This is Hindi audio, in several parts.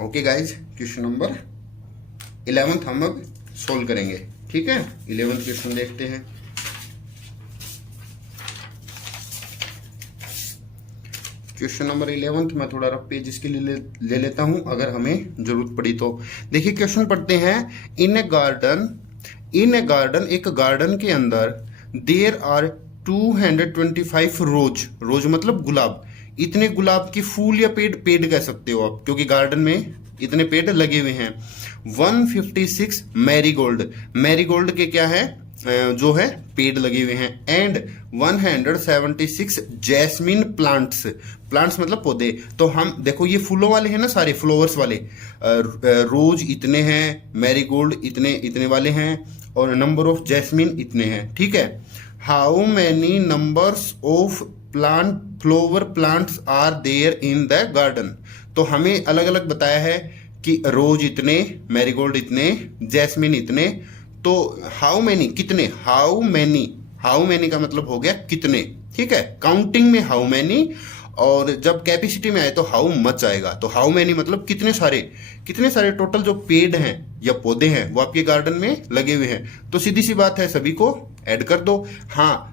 ओके गाइज, क्वेश्चन नंबर 11 हम अब सोल्व करेंगे। ठीक है, 11 क्वेश्चन देखते हैं। क्वेश्चन नंबर 11 मैं थोड़ा रफ पेज इसके लिए ले लेता हूं अगर हमें जरूरत पड़ी तो। देखिए क्वेश्चन पढ़ते हैं। इन ए गार्डन एक गार्डन के अंदर देयर आर 225 रोज। रोज मतलब गुलाब। इतने गुलाब के फूल या पेड़ कह सकते हो आप, क्योंकि गार्डन में इतने पेड़ लगे हुए हैं। 156 मैरीगोल्ड के क्या है, जो है पेड़ लगे हुए हैं। एंड 176 जैस्मिन प्लांट्स मतलब पौधे। तो हम देखो ये फूलों वाले हैं ना, सारे फ्लावर्स वाले। रोज इतने हैं, मैरीगोल्ड इतने वाले हैं, और नंबर ऑफ जैस्मिन इतने हैं। ठीक है, how many numbers of flower plants are there in the garden. तो हमें अलग अलग बताया है कि रोज इतने, मैरीगोल्ड इतने, जैस्मिन इतने। तो हाउ मैनी कितने, हाउ मैनी का मतलब हो गया कितने। ठीक है, काउंटिंग में हाउ मैनी, और जब कैपेसिटी में आए तो हाउ मच आएगा। तो हाउ मैनी मतलब कितने सारे टोटल जो पेड़ हैं या पौधे हैं वो आपके गार्डन में लगे हुए हैं। तो सीधी सी बात है, सभी को ऐड कर दो। हाँ,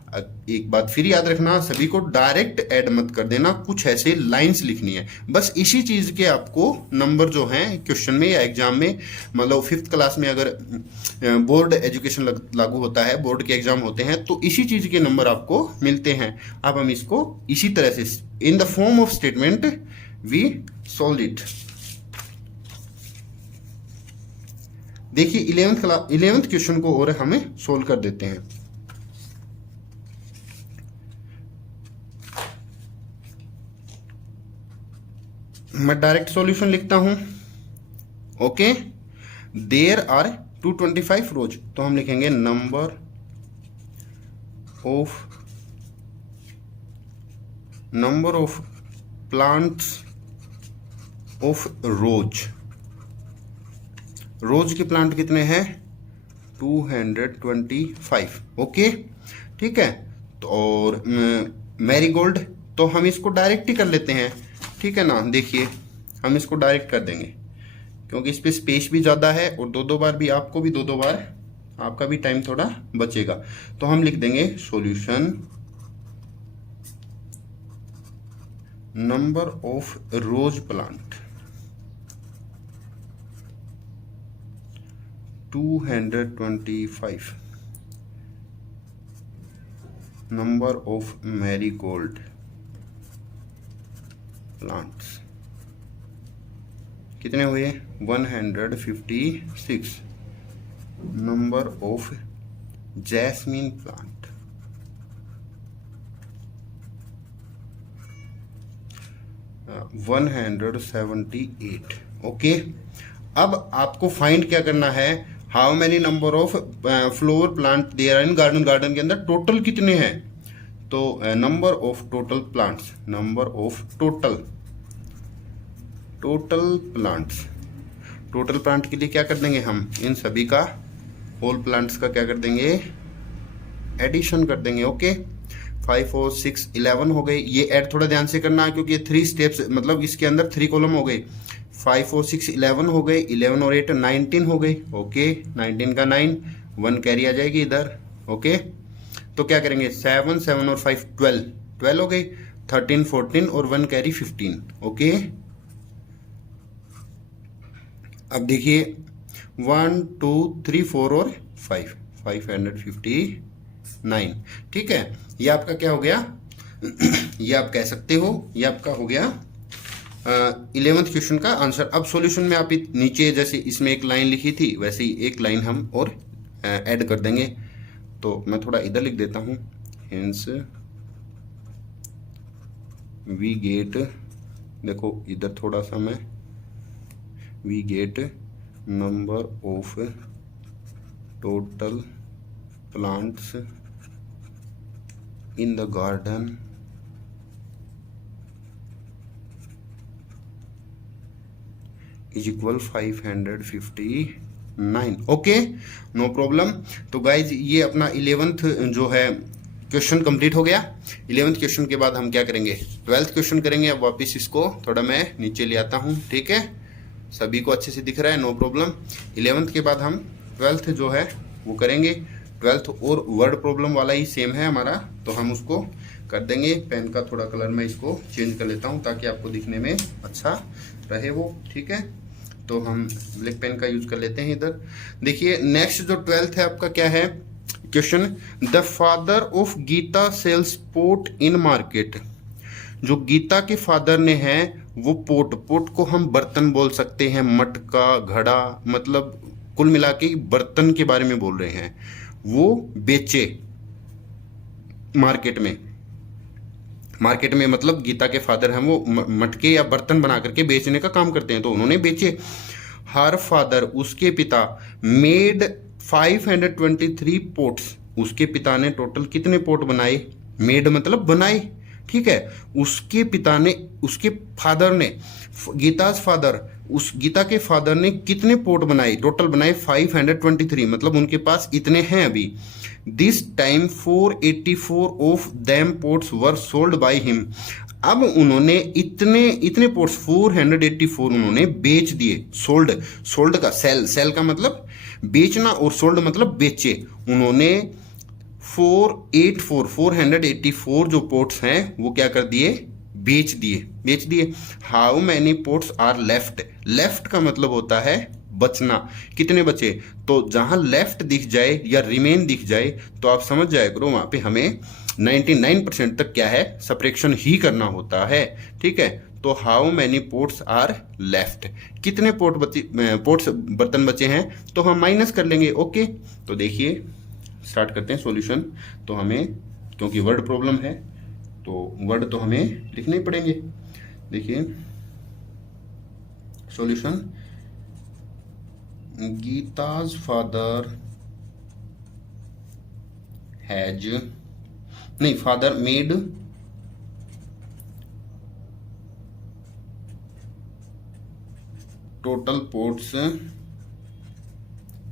एक बात फिर याद रखना, सभी को डायरेक्ट ऐड मत कर देना, कुछ ऐसे लाइंस लिखनी है। बस इसी चीज के आपको नंबर जो हैं क्वेश्चन में या एग्जाम में, मतलब 5th क्लास में अगर बोर्ड एजुकेशन लागू होता है, बोर्ड के एग्जाम होते हैं, तो इसी चीज के नंबर आपको मिलते हैं। अब हम इसको इसी तरह से in the form of statement we solve it. देखिए 11th क्वेश्चन को और हमें सोल्व कर देते हैं। मैं डायरेक्ट सॉल्यूशन लिखता हूं। ओके, देयर आर 225 रोज, तो हम लिखेंगे नंबर ऑफ प्लांट्स ऑफ रोज के प्लांट कितने हैं, 225। ओके, ठीक है। तो और मैरीगोल्ड, तो हम इसको डायरेक्ट ही कर लेते हैं। ठीक है ना, देखिए हम इसको डायरेक्ट कर देंगे क्योंकि इस पे स्पेस भी ज़्यादा है, और दो बार भी आपको भी दो बार आपका भी टाइम थोड़ा बचेगा। तो हम लिख देंगे solution number of rose plant 225, number of marigold plants कितने हुए, 156, number of jasmine plant 178। Okay, अब आपको फाइंड क्या करना है, how many number of flower plant there in garden के अंदर टोटल कितने हैं। तो number of total plants, number of total plant के लिए क्या कर देंगे हम, इन सभी का होल प्लांट्स का क्या कर देंगे, एडिशन कर देंगे। ओके, 5 और 6 11 हो गए। ये ऐड थोड़ा ध्यान से करना है क्योंकि ये 3 स्टेप्स, मतलब इसके अंदर 3 कॉलम हो गए। 5 और 6 11 हो गए, 11 और 8 19 हो गए। ओके, 19 का 9, 1 कैरी आ जाएगी इधर। ओके, तो क्या करेंगे, 7 और 5 12 हो गई, 13 14 और 1 कैरी 15। ओके, अब देखिए 1 2 3 4 और 5 559। ठीक है, ये आपका क्या हो गया ये आप कह सकते हो ये आपका हो गया 11th क्वेश्चन का आंसर। अब सॉल्यूशन में आप नीचे जैसे इसमें एक लाइन लिखी थी वैसे ही एक लाइन हम और ऐड कर देंगे। तो मैं थोड़ा इधर लिख देता हूँ, हेंस वी गेट, देखो इधर थोड़ा सा मैं, we get number of total plants in the garden is equal 559। Okay, no problem. तो गाइज ये अपना 11th जो है क्वेश्चन कंप्लीट हो गया। 11th क्वेश्चन के बाद हम क्या करेंगे, 12th क्वेश्चन करेंगे। अब वापस इसको थोड़ा मैं नीचे ले आता हूँ। ठीक है, सभी को अच्छे से दिख रहा है, नो प्रॉब्लम। 11th के बाद हम 12th जो है वो करेंगे। 12th और वर्ड प्रॉब्लम वाला ही सेम है हमारा, तो हम उसको कर देंगे। पेन का थोड़ा कलर मैं इसको चेंज कर लेता हूँ ताकि आपको दिखने में अच्छा रहे वो, ठीक है। तो हम ब्लैक पेन का यूज कर लेते हैं इधर। देखिए नेक्स्ट जो 12th है आपका क्या है question, the father of Gita sells pot in market. जो गीता के फादर ने है वो पोट, पोट को हम बर्तन बोल सकते हैं, मटका, घड़ा, मतलब कुल मिला के बर्तन के बारे में बोल रहे हैं। वो बेचे मार्केट में, मार्केट में मतलब गीता के फादर हैं वो मटके या बर्तन बना करके बेचने का काम करते हैं, तो उन्होंने बेचे। हर फादर, उसके पिता, मेड 523 पोट्स, उसके पिता ने टोटल कितने पोट बनाए, मेड मतलब बनाए, ठीक है। उसके पिता ने, उसके फादर ने, गीताज फादर, उस गीता के फादर ने कितने पोट बनाए, टोटल बनाए 523, मतलब उनके पास इतने हैं अभी। This time 484 of them pots were sold by him. अब उन्होंने इतने पोट्स 484 उन्होंने बेच दिए। सोल्ड, सोल्ड का सेल, सेल का मतलब बेचना और सोल्ड मतलब बेचे। उन्होंने 484 जो पोट्स हैं वो क्या कर दिए, बेच दिए। How many pots are left, left का मतलब होता है बचना, कितने बचे। तो जहां लेफ्ट दिख जाए या रिमेन दिख जाए तो आप समझ जाया करो वहां पे हमें 99% तक क्या है, सब्ट्रैक्शन ही करना होता है, ठीक है। तो how many pots are left, कितने पोट्स बर्तन बचे हैं, तो हम माइनस कर लेंगे, ओके। तो देखिए स्टार्ट करते हैं सॉल्यूशन। तो हमें, क्योंकि वर्ड प्रॉब्लम है तो वर्ड तो हमें लिखने ही पड़ेंगे। देखिए सॉल्यूशन, गीताज फादर हैज, नहीं, father made total pots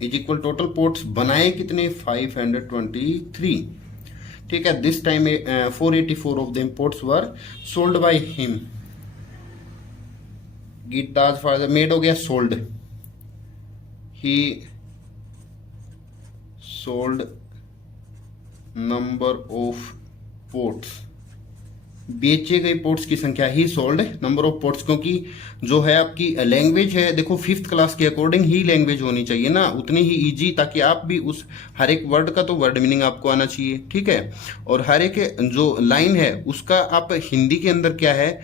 is equal, total pots बनाए कितने, 523, ठीक है। This time 484 of them pots were sold by him. Gita's father, made हो गया sold, he sold number of pots, बेचे गए पोर्ट्स की संख्या, he sold number of pots. क्योंकि जो है आपकी लैंग्वेज है, देखो 5th क्लास के अकॉर्डिंग ही लैंग्वेज होनी चाहिए ना, उतनी ही इजी, ताकि आप भी उस हर एक वर्ड का तो वर्ड मीनिंग आपको आना चाहिए, ठीक है। और हर एक जो लाइन है उसका आप हिंदी के अंदर क्या है,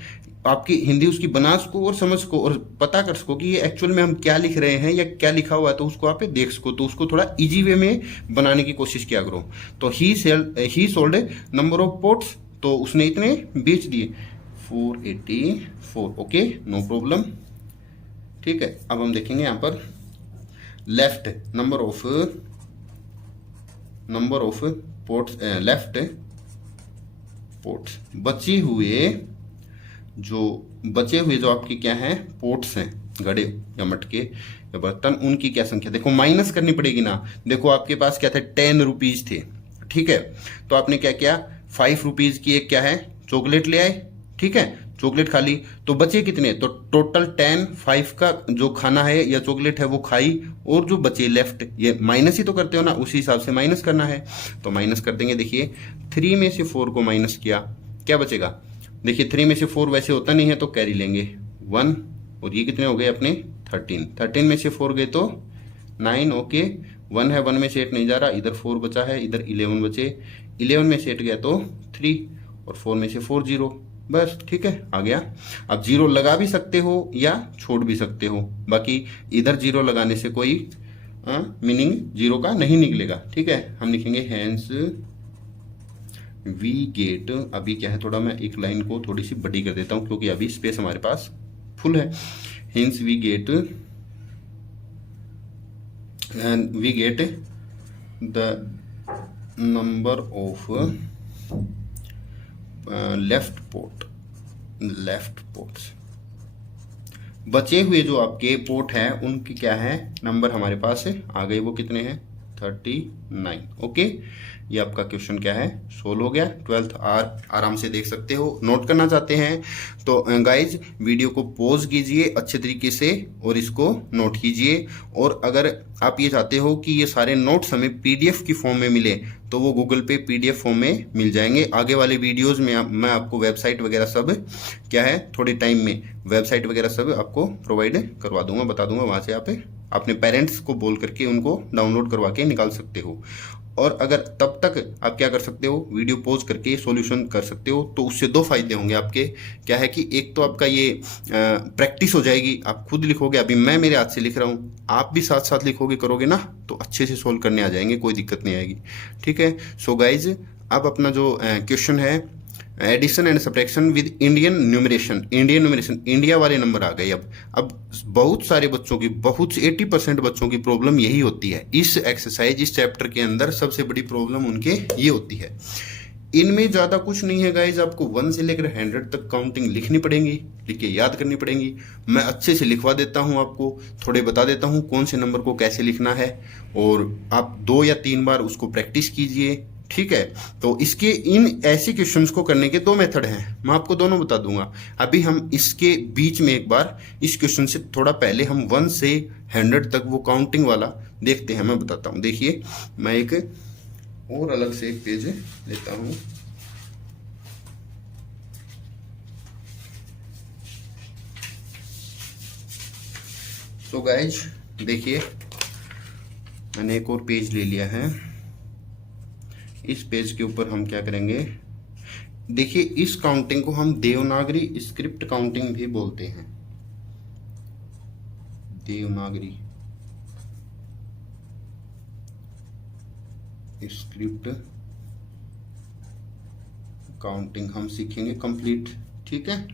आपकी हिंदी उसकी बना सको और समझ सको और पता कर सको कि ये एक्चुअल में हम क्या लिख रहे हैं या क्या लिखा हुआ है, तो उसको आप देख सको, तो उसको थोड़ा इजी वे में बनाने की कोशिश किया करो। तो he sold number of pots, तो उसने इतने बेच दिए 484, ओके, नो प्रॉब्लम, ठीक है। अब हम देखेंगे यहां पर left number of pots, left pots, बचे हुए जो आपकी क्या है पोट्स हैं, घड़े या मटके या बर्तन, उनकी क्या संख्या, देखो माइनस करनी पड़ेगी ना। देखो आपके पास क्या थे, 10 रुपीज थे, ठीक है। तो आपने क्या किया, 5 रुपीज की एक क्या है चॉकलेट ले आए, ठीक है, चॉकलेट खा ली, तो बचे कितने, तो टोटल 10, 5 का जो खाना है या चॉकलेट है वो खाई, और जो बचे लेफ्ट, ये माइनस ही तो करते हो ना, उसी हिसाब से माइनस करना है, तो माइनस कर देंगे। देखिए 3 में से 4 को माइनस किया, क्या बचेगा, देखिए 3 में से 4 वैसे होता नहीं है तो कैरी लेंगे 1, और ये कितने हो गए अपने 13 में से 4 गए तो 9, ओके। 1 है, 1 में से 8 नहीं जा रहा, इधर 4 बचा है, इधर 11 बचे, 11 में से 8 गया तो 3, और 4 में से 4 0, बस, ठीक है, आ गया। अब 0 लगा भी सकते हो या छोड़ भी सकते हो, बाकी इधर 0 लगाने से कोई मीनिंग 0 का नहीं निकलेगा, ठीक है। हम लिखेंगे हैंस वी गेट, अभी क्या है थोड़ा मैं एक लाइन को थोड़ी सी बड़ी कर देता हूं क्योंकि अभी स्पेस हमारे पास फुल है। Hence we get the number of left pots, बचे हुए जो आपके पोर्ट हैं उनकी क्या है नंबर हमारे पास आ गए, वो कितने हैं 39। ओके, ये आपका क्वेश्चन क्या है, सोल्व हो गया। 12th आर आराम से देख सकते हो। नोट करना चाहते हैं तो गाइज वीडियो को पॉज कीजिए अच्छे तरीके से और इसको नोट कीजिए। और अगर आप ये चाहते हो कि ये सारे नोट्स हमें पीडीएफ की फॉर्म में मिले तो वो गूगल पे पीडीएफ फॉर्म में मिल जाएंगे। आगे वाले वीडियोस में मैं आपको वेबसाइट वगैरह सब क्या है, थोड़े टाइम में वेबसाइट वगैरह सब आपको प्रोवाइड करवा दूंगा, बता दूंगा। वहाँ से आप अपने पेरेंट्स को बोल करके उनको डाउनलोड करवा के निकाल सकते हो। और अगर तब तक आप क्या कर सकते हो, वीडियो पॉज करके सॉल्यूशन कर सकते हो। तो उससे दो फायदे होंगे आपके। क्या है कि एक तो आपका ये प्रैक्टिस हो जाएगी, आप खुद लिखोगे। अभी मैं मेरे हाथ से लिख रहा हूँ, आप भी साथ साथ लिखोगे करोगे ना तो अच्छे से सोल्व करने आ जाएंगे, कोई दिक्कत नहीं आएगी। ठीक है। सो गाइज अब अपना जो क्वेश्चन है addition and subtraction with Indian numeration, India वाले नंबर आ गए। अब बहुत सारे बच्चों की, बहुत 80% बच्चों की प्रॉब्लम यही होती है। इस एक्सरसाइज, इस चैप्टर के अंदर सबसे बड़ी प्रॉब्लम उनके ये होती है। इनमें ज़्यादा कुछ नहीं है गाइज, आपको 1 से लेकर 100 तक काउंटिंग लिखनी पड़ेगी, लिख के याद करनी पड़ेगी। मैं अच्छे से लिखवा देता हूँ आपको, थोड़े बता देता हूँ कौन से नंबर को कैसे लिखना है, और आप 2 या 3 बार उसको प्रैक्टिस कीजिए। ठीक है। तो इसके इन ऐसे क्वेश्चंस को करने के 2 मेथड हैं, मैं आपको दोनों बता दूंगा। अभी हम इसके बीच में एक बार इस क्वेश्चन से थोड़ा पहले हम 1 से 100 तक वो काउंटिंग वाला देखते हैं, मैं बताता हूँ। देखिए मैं एक और अलग से एक पेज लेता हूँ। तो गाइज देखिए मैंने एक और पेज ले लिया है। इस पेज के ऊपर हम क्या करेंगे, देखिए इस काउंटिंग को हम देवनागरी स्क्रिप्ट काउंटिंग भी बोलते हैं। देवनागरी स्क्रिप्ट काउंटिंग हम सीखेंगे कंप्लीट। ठीक है।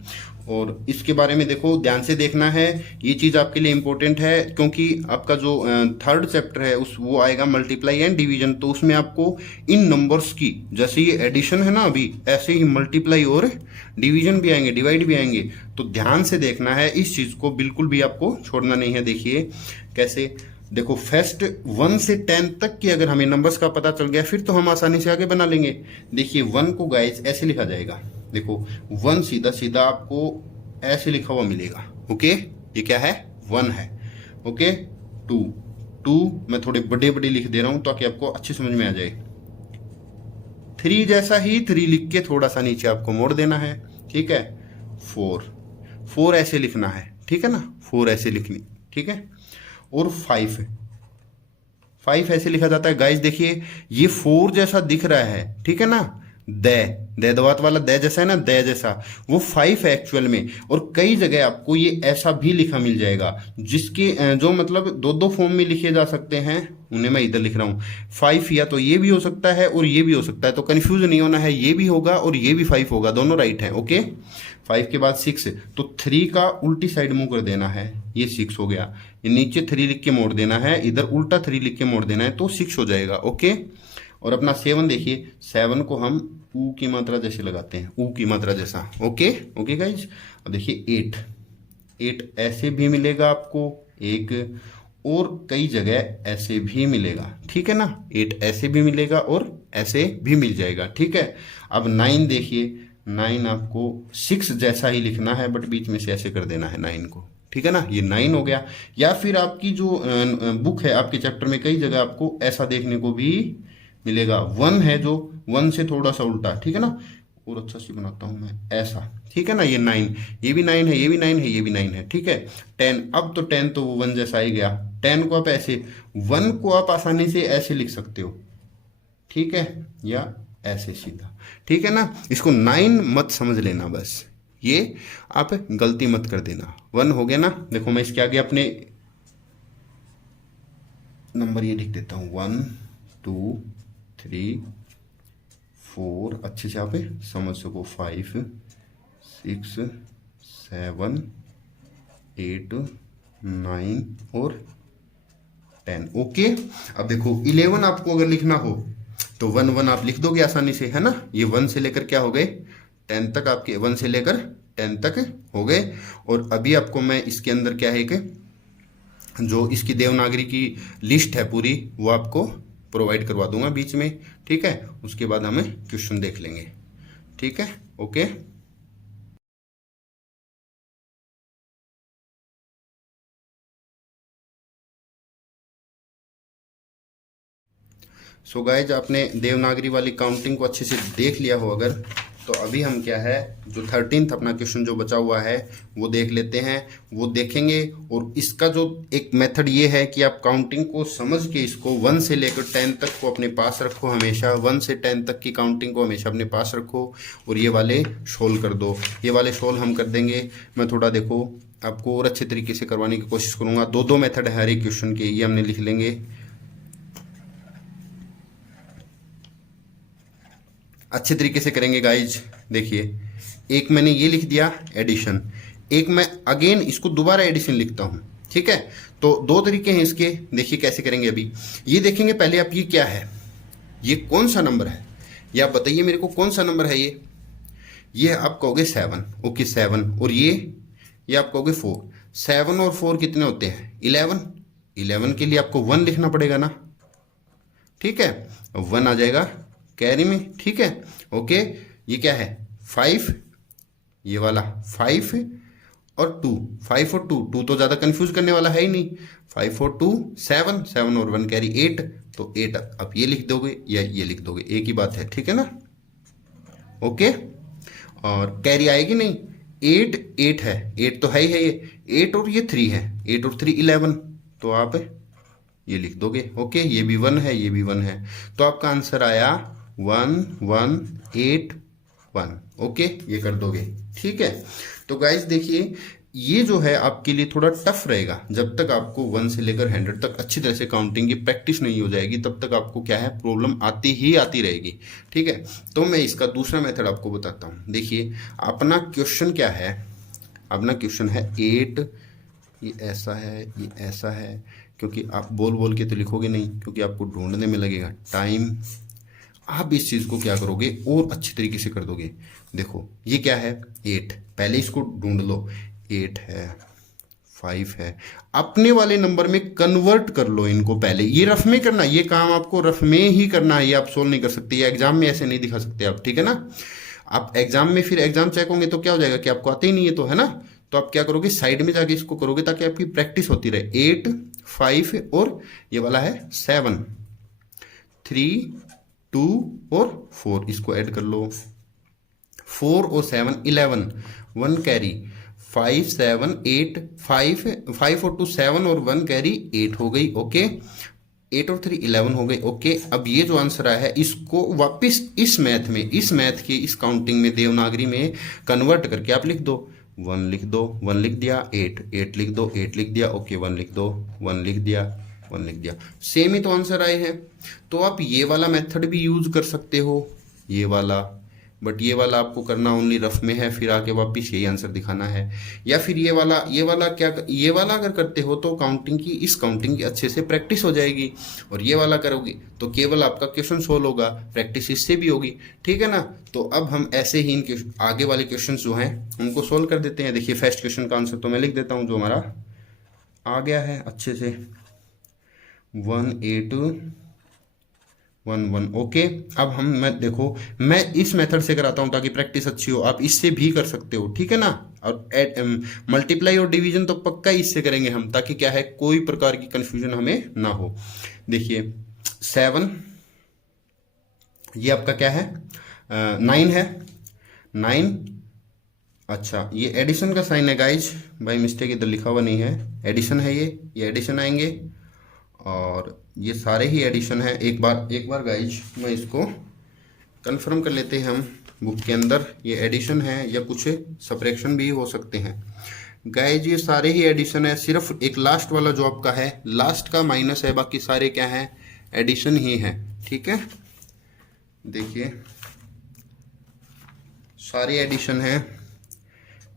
और इसके बारे में देखो, ध्यान से देखना है, ये चीज़ आपके लिए इंपॉर्टेंट है क्योंकि आपका जो 3rd चैप्टर है उस वो आएगा मल्टीप्लाई एंड डिवीजन। तो उसमें आपको इन नंबर्स की, जैसे ये एडिशन है ना अभी, ऐसे ही मल्टीप्लाई और डिवीजन भी आएंगे, डिवाइड भी आएंगे। तो ध्यान से देखना है, इस चीज़ को बिल्कुल भी आपको छोड़ना नहीं है। देखिए कैसे, देखो फर्स्ट 1 से 10 तक की अगर हमें नंबर्स का पता चल गया फिर तो हम आसानी से आगे बना लेंगे। देखिए 1 को गाइस ऐसे लिखा जाएगा, देखो 1 सीधा सीधा आपको ऐसे लिखा हुआ मिलेगा। ओके, ये क्या है, 1 है। ओके, 2 मैं थोड़े बड़े बड़े लिख दे रहा हूं ताकि आपको अच्छी समझ में आ जाए। 3 जैसा ही 3 लिख के थोड़ा सा नीचे आपको मोड़ देना है। ठीक है। 4 ऐसे लिखना है। ठीक है ना, 4 ऐसे लिखनी। ठीक है। और 5 ऐसे लिखा जाता है। गाइस देखिए ये 4 जैसा दिख रहा है, ठीक है ना, दवात वाला द जैसा है ना, द जैसा, वो 5 है एक्चुअल में। और कई जगह आपको ये ऐसा भी लिखा मिल जाएगा, जिसके जो मतलब 2 फॉर्म में लिखे जा सकते हैं, उन्हें मैं इधर लिख रहा हूँ। 5 या तो ये भी हो सकता है और ये भी हो सकता है, तो कंफ्यूज नहीं होना है, ये भी होगा और ये भी 5 होगा, दोनों राइट है। ओके, 5 के बाद 6, तो 3 का उल्टी साइड मुंह कर देना है, ये 6 हो गया। ये नीचे 3 लिख के मोड़ देना है, इधर उल्टा 3 लिख के मोड़ देना है, तो 6 हो जाएगा। ओके। और अपना 7 देखिए, 7 को हम ऊ की मात्रा जैसे लगाते हैं, ऊ की मात्रा जैसा। Okay okay guys. अब देखिए 8 ऐसे भी मिलेगा आपको एक, और कई जगह ऐसे भी मिलेगा। ठीक है ना, 8 ऐसे भी मिलेगा और ऐसे भी मिल जाएगा। ठीक है। अब 9 देखिए, 9 आपको 6 जैसा ही लिखना है, बट बीच में से ऐसे कर देना है 9 को। ठीक है ना, ये 9 हो गया। या फिर आपकी जो बुक है आपके चैप्टर में कई जगह आपको ऐसा देखने को भी मिलेगा। 1 है जो 1 से थोड़ा सा उल्टा। ठीक है ना, और अच्छा से बनाता हूं मैं ऐसा। ठीक है ना, ये 9, ये भी 9 है, ये भी 9 है, ये भी 9 है। ठीक है। 10, अब तो 10 तो वो 1 जैसा ही गया। 10 को आप ऐसे, 1 को आप आसानी से ऐसे लिख सकते हो। ठीक है, या ऐसे सीधा। ठीक है ना, इसको 9 मत समझ लेना, बस ये आप गलती मत कर देना। 1 हो गया ना। देखो मैं इसके आगे अपने नंबर ये लिख देता हूँ, 1 2 3 4, अच्छे से आप समझ सको, 5 6 7 8 9 और 10। ओके। अब देखो 11 आपको अगर लिखना हो तो 1 1 आप लिख दोगे आसानी से, है ना। ये 1 से लेकर क्या हो गए, 10 तक, आपके 1 से लेकर 10 तक हो गए। और अभी आपको मैं इसके अंदर क्या है कि जो इसकी देवनागरी की लिस्ट है पूरी, वो आपको प्रोवाइड करवा दूंगा बीच में, ठीक है। उसके बाद हमें क्वेश्चन देख लेंगे, ठीक है, ओके। सो गाइज, आपने देवनागरी वाली काउंटिंग को अच्छे से देख लिया हो अगर, तो अभी हम क्या है, जो 13th अपना क्वेश्चन जो बचा हुआ है वो देख लेते हैं, वो देखेंगे। और इसका जो एक मेथड ये है कि आप काउंटिंग को समझ के इसको 1 से लेकर 10 तक को अपने पास रखो हमेशा, 1 से 10 तक की काउंटिंग को हमेशा अपने पास रखो और ये वाले सोल्व कर दो। ये वाले सोल्व हम कर देंगे। मैं थोड़ा देखो आपको और अच्छे तरीके से करवाने की कोशिश करूँगा। दो मेथड है हर एक क्वेश्चन के, ये हमने लिख लेंगे। अच्छे तरीके से करेंगे गाइज। देखिए, एक मैंने ये लिख दिया एडिशन, एक मैं अगेन इसको दोबारा एडिशन लिखता हूं, ठीक है। तो दो तरीके हैं इसके, देखिए कैसे करेंगे। अभी ये देखेंगे, पहले आप ये क्या है, ये कौन सा नंबर है, ये आप बताइए मेरे को कौन सा नंबर है। ये आप कहोगे 7, ओके 7। और ये आप कहोगे 4। 7 और 4 कितने होते हैं, 11। 11 के लिए आपको 1 लिखना पड़ेगा ना, ठीक है। 1 आ जाएगा कैरी में, ठीक है, ओके। ये क्या है 5, ये वाला 5 और 2, 5 और 2 तो ज़्यादा कंफ्यूज करने वाला है ही नहीं। 5 और 2 7, 7 और 1 कैरी 8, तो 8 आप ये लिख दोगे या ये लिख दोगे, एक ही बात है, ठीक है ना, ओके। और कैरी आएगी नहीं, 8 है, 8 तो है ही है, ये 8 और ये 3 है, 8 और 3 11, तो आप ये लिख दोगे, ओके। ये भी 1 है, ये भी 1 है, तो आपका आंसर आया 1 1 8 1, ओके। ये कर दोगे, ठीक है। तो गाइस देखिए, ये जो है आपके लिए थोड़ा टफ रहेगा। जब तक आपको 1 से लेकर 100 तक अच्छी तरह से काउंटिंग की प्रैक्टिस नहीं हो जाएगी, तब तक आपको क्या है, प्रॉब्लम आती ही आती रहेगी, ठीक है। तो मैं इसका दूसरा मेथड आपको बताता हूँ। देखिए, अपना क्वेश्चन क्या है, अपना क्वेश्चन है 8, ये ऐसा है, ये ऐसा है, क्योंकि आप बोल बोल के तो लिखोगे नहीं, क्योंकि आपको ढूंढने में लगेगा टाइम। आप इस चीज़ को क्या करोगे और अच्छी तरीके से कर दोगे। देखो ये क्या है 8, पहले इसको ढूंढ लो, 8 है, 5 है, अपने वाले नंबर में कन्वर्ट कर लो इनको। पहले ये रफ में करना, ये काम आपको रफ में ही करना है, ये आप सोल्व नहीं कर सकते, ये एग्जाम में ऐसे नहीं दिखा सकते आप, ठीक है ना। आप एग्जाम में फिर एग्जाम चेक होंगे तो क्या हो जाएगा कि आपको आते ही नहीं है, तो है ना। तो आप क्या करोगे, साइड में जाके इसको करोगे ताकि आपकी प्रैक्टिस होती रहे। 8 5 और ये वाला है 7, 3 2 और 4, इसको ऐड कर लो। 4 और 7 11, 1 कैरी, 5 7 8, 5 और 2 7 और 1 कैरी 8 हो गई, ओके। 8 और 3 11 हो गए, ओके। अब ये जो आंसर आया है, इसको वापस इस मैथ में, इस मैथ की इस काउंटिंग में, देवनागरी में कन्वर्ट करके आप लिख दो। 1 लिख दो, 1 लिख दिया, 8 लिख दो, 8 लिख दिया, ओके। 1 लिख दो, 1 लिख दिया, 1 लिख दिया, सेम ही तो आंसर आए हैं। तो आप ये वाला मेथड भी यूज कर सकते हो, ये वाला, बट ये वाला आपको करना ओनली रफ में है, फिर आके वापिस यही आंसर दिखाना है। या फिर ये वाला क्या, ये वाला अगर करते हो तो काउंटिंग की, इस काउंटिंग की अच्छे से प्रैक्टिस हो जाएगी। और ये वाला करोगे तो केवल आपका क्वेश्चन सोल्व होगा, प्रैक्टिस इससे भी होगी, ठीक है ना। तो अब हम ऐसे ही इनके आगे वाले क्वेश्चन जो हैं उनको सोल्व कर देते हैं। देखिए, फर्स्ट क्वेश्चन का आंसर तो मैं लिख देता हूँ जो हमारा आ गया है अच्छे से, 1 8 1 1, ओके। अब देखो, मैं इस मेथड से कराता हूं ताकि प्रैक्टिस अच्छी हो, आप इससे भी कर सकते हो, ठीक है ना। और मल्टीप्लाई और डिवीजन तो पक्का इससे करेंगे हम, ताकि क्या है, कोई प्रकार की कंफ्यूजन हमें ना हो। देखिए 7, ये आपका क्या है 9 है, 9, अच्छा ये एडिशन का साइन है गाइज, बाई मिस्टेक इधर लिखा हुआ नहीं है, एडिशन है ये एडिशन आएंगे, और ये सारे ही एडिशन है। एक बार गाइज मैं इसको कंफर्म कर लेते हैं हम बुक के अंदर, ये एडिशन है या कुछ सब्ट्रैक्शन भी हो सकते हैं। गाइज ये सारे ही एडिशन है, सिर्फ एक लास्ट वाला जो आपका है, लास्ट का माइनस है, बाकी सारे क्या है, एडिशन ही है, ठीक है। देखिए सारे एडिशन है,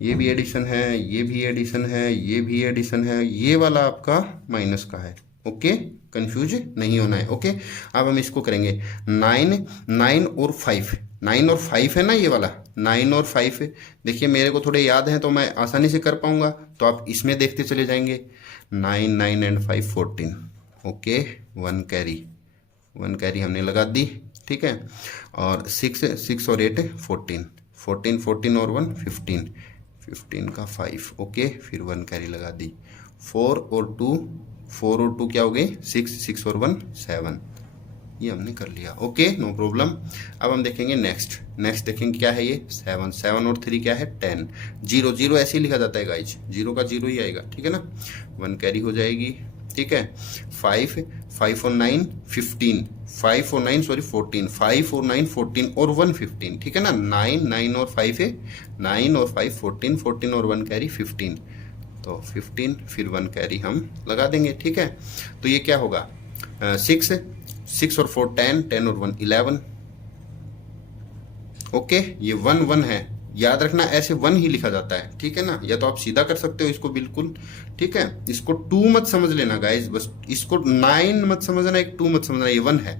ये भी एडिशन है, ये भी एडिशन है, ये भी एडिशन है, ये वाला आपका माइनस का है, ओके। कंफ्यूज नहीं होना है, ओके। अब हम इसको करेंगे 9 और 5, 9 और 5 है ना, ये वाला 9 और 5 है। देखिए मेरे को थोड़े याद हैं तो मैं आसानी से कर पाऊंगा, तो आप इसमें देखते चले जाएंगे। 9 9 एंड 5 14, ओके। 1 कैरी, 1 कैरी हमने लगा दी, ठीक है। और 6 और 8 14, 14 और 1 15, 15 का 5, ओके। फिर 1 कैरी लगा दी। 4 और 2 क्या हो गए 6 और 1 7, ये हमने कर लिया, ओके, नो प्रॉब्लम। अब हम देखेंगे नेक्स्ट देखेंगे क्या है ये 7 और 3 क्या है 10, 0 ऐसे ही लिखा जाता है गाइज, 0 का 0 ही आएगा, ठीक है ना। 1 कैरी हो जाएगी, ठीक है। 5 और 9 15, 5 और 9 सॉरी 14, 5 और 9 14 और 1 15, ठीक है ना। 9 और 5 है 9 और 5 14, 14 और 1 कैरी 15, तो 15 फिर 1 कैरी हम लगा देंगे, ठीक है। तो ये क्या होगा 6 और 4 10, 10 और 1 11, ओके। ये 1 है, याद रखना ऐसे 1 ही लिखा जाता है, ठीक है ना। या तो आप सीधा कर सकते हो इसको बिल्कुल, ठीक है। इसको 2 मत समझ लेना गाइज, बस इसको 9 मत समझना, एक 2 मत समझना, ये 1 है।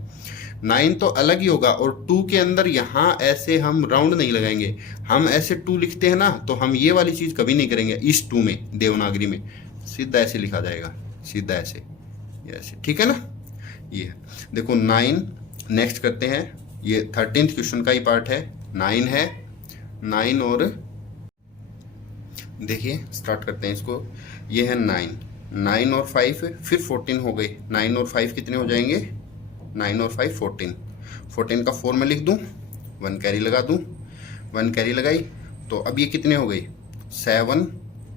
9 तो अलग ही होगा, और 2 के अंदर यहाँ ऐसे हम राउंड नहीं लगाएंगे, हम ऐसे 2 लिखते हैं ना, तो हम ये वाली चीज कभी नहीं करेंगे इस 2 में, देवनागरी में सीधा ऐसे लिखा जाएगा, सीधा ऐसे, ठीक है ना। ये देखो 9, नेक्स्ट करते हैं, ये 13th क्वेश्चन का ही पार्ट है। 9 है, 9 और देखिए स्टार्ट करते हैं इसको, ये है 9 और 5 फिर 14 हो गए, 9 और 5 कितने हो जाएंगे 9 और 5 14, 14 का 4 में लिख दूं, 1 कैरी लगा दूं, 1 कैरी लगाई, तो अब ये कितने हो गई 7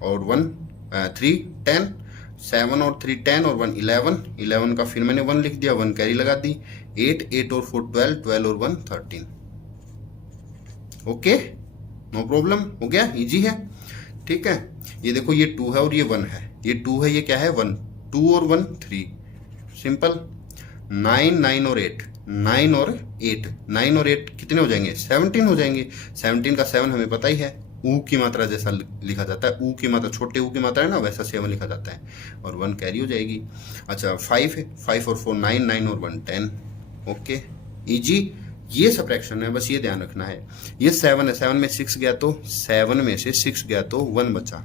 और 1 3 10, 7 और 3 10 और 1 11, 11 का फिर मैंने 1 लिख दिया, 1 कैरी लगा दी। 8 और 4 12, 12 और 1 13, ओके, नो प्रॉब्लम, हो गया, इजी है, ठीक है। ये देखो ये 2 है और ये 1 है, ये 2 है, ये क्या है 1, 2 और 1 3, सिंपल। 9 और 8, 9 और 8, 9 और 8 कितने हो जाएंगे 17 हो जाएंगे। 17 का 7 हमें पता ही है, ऊ की मात्रा जैसा लिखा जाता है, ऊ की मात्रा छोटे ऊ की मात्रा है ना, वैसा 7 लिखा जाता है, और 1 कैरी हो जाएगी। अच्छा 5 है, 5 और 4 9, 9 और 1 10, ओके, इजी। ये सबट्रैक्शन है, बस ये ध्यान रखना है। ये 7 है, 7 में 6 गया तो 7 में से 6 गया तो 1 बचा,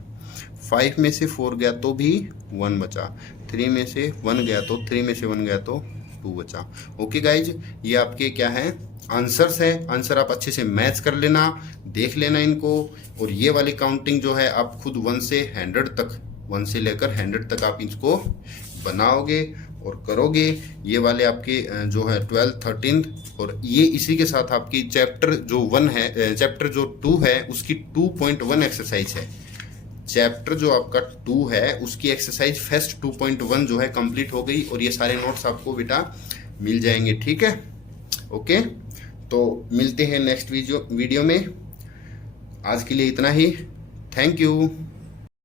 5 में से 4 गया तो भी 1 बचा, 3 में से 1 गया तो 3 में से 1 गया तो 2 बचा, ओके गाइज। ये आपके क्या है आंसर्स है, आंसर आप अच्छे से मैच कर लेना, देख लेना इनको, और ये वाली काउंटिंग जो है आप खुद 1 से 100 तक, 1 से लेकर 100 तक आप इसको बनाओगे और करोगे। ये वाले आपके जो है 12th 13th, और ये इसी के साथ आपकी चैप्टर जो 1 है, चैप्टर जो 2 है उसकी 2.1 एक्सरसाइज है, चैप्टर जो आपका 2 है उसकी एक्सरसाइज फर्स्ट 2.1 जो है कंप्लीट हो गई, और ये सारे नोट्स आपको बेटा मिल जाएंगे, ठीक है, ओके। तो मिलते हैं नेक्स्ट वीडियो में, आज के लिए इतना ही, थैंक यू।